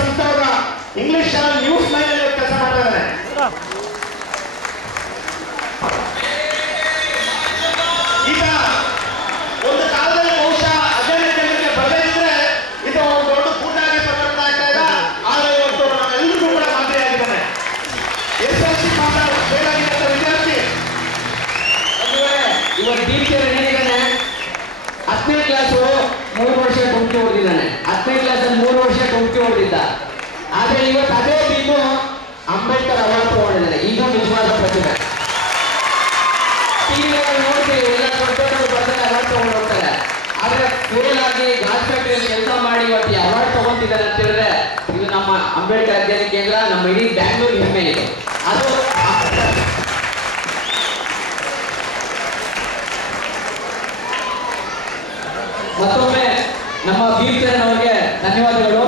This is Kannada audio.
ಸಂಸ್ಥೆಯವರ ಇಂಗ್ಲಿಷ್ ಚಾನಲ್ ನ್ಯೂಸ್ ಲೈನ್ ಕೆಲಸ ಮಾಡ್ತಾ ಇದ್ದಾರೆ. ಈಗ ಒಂದು ಕಾಲದಲ್ಲಿ ಬಹುಶಃ ಅಧ್ಯಯನ ಕೇಂದ್ರಕ್ಕೆ ಬರದಿದ್ರೆ ಇದು ಒಂದು ದೊಡ್ಡ ಕೂಟಾಗಿ ಪರಿವರ್ತನೆ ಆಗ್ತಾ ಇದೆ. ಆದರೆ ಇವತ್ತು ನಾವೆಲ್ಲರಿಗೂ ಕೂಡ ಮಾದರಿಯಾಗಿದ್ದಾನೆ. SLC ಪಾಸ್ ಫೇಲ್ ಆಗಿದ್ದ ವಿದ್ಯಾರ್ಥಿ ಇವತ್ತು ಟೀಚರ್ ಹೇಳಿದ್ದಾನೆ 10ನೇ ಕ್ಲಾಸು 3 ವರ್ಷ ಟೊಂಕಿ ಹೊಡೆದಿದ್ದಾನೆ. 10ನೇ ಕ್ಲಾಸಲ್ಲಿ 3 ವರ್ಷ ಟೊಂಕಿ ಹೊಡೆದಿದ್ದ. ಆದರೆ ಇವತ್ತು ಅದೇ ಟೀಮು ಅಂಬೇಡ್ಕರ್ ಅವಾರ್ಡ್ ತಗೊಂಡಿದ್ದಾರೆ. ಇದು ನಿಜವಾದ ಪ್ರತಿಭೆ. ಟಿವಿಗಳಲ್ಲಿ ನೋಡ್ತೀವಿ ಎಲ್ಲ ದೊಡ್ಡವರು ಬರ್ತಾರೆ ಅವಾರ್ಡ್ ತಗೊಂಡು ಹೋಗ್ತಾರೆ. ಆದರೆ ಫೇಲ್ ಆಗಿ ಗಾಜ್ ಫ್ಯಾಕ್ಟರಿಯಲ್ಲಿ ಕೆಲಸ ಮಾಡಿ ಇವತ್ತು ಅವಾರ್ಡ್ ತಗೊಂತಿದ್ದಾರೆ ಅಂತ ಹೇಳಿದ್ರೆ ಇದು ನಮ್ಮ ಅಂಬೇಡ್ಕರ್ ಅಧ್ಯಯನ ಕೇಂದ್ರ, ನಮ್ಮ ಇಡೀ ಬ್ಯಾಂಗ್ಳೂರು ಹೆಮ್ಮೆ ಇದೆ. ಅದು ಮತ್ತೊಮ್ಮೆ ನಮ್ಮ ಬೀರ್ ಚರಣ್ ಅವರಿಗೆ ಧನ್ಯವಾದಗಳು.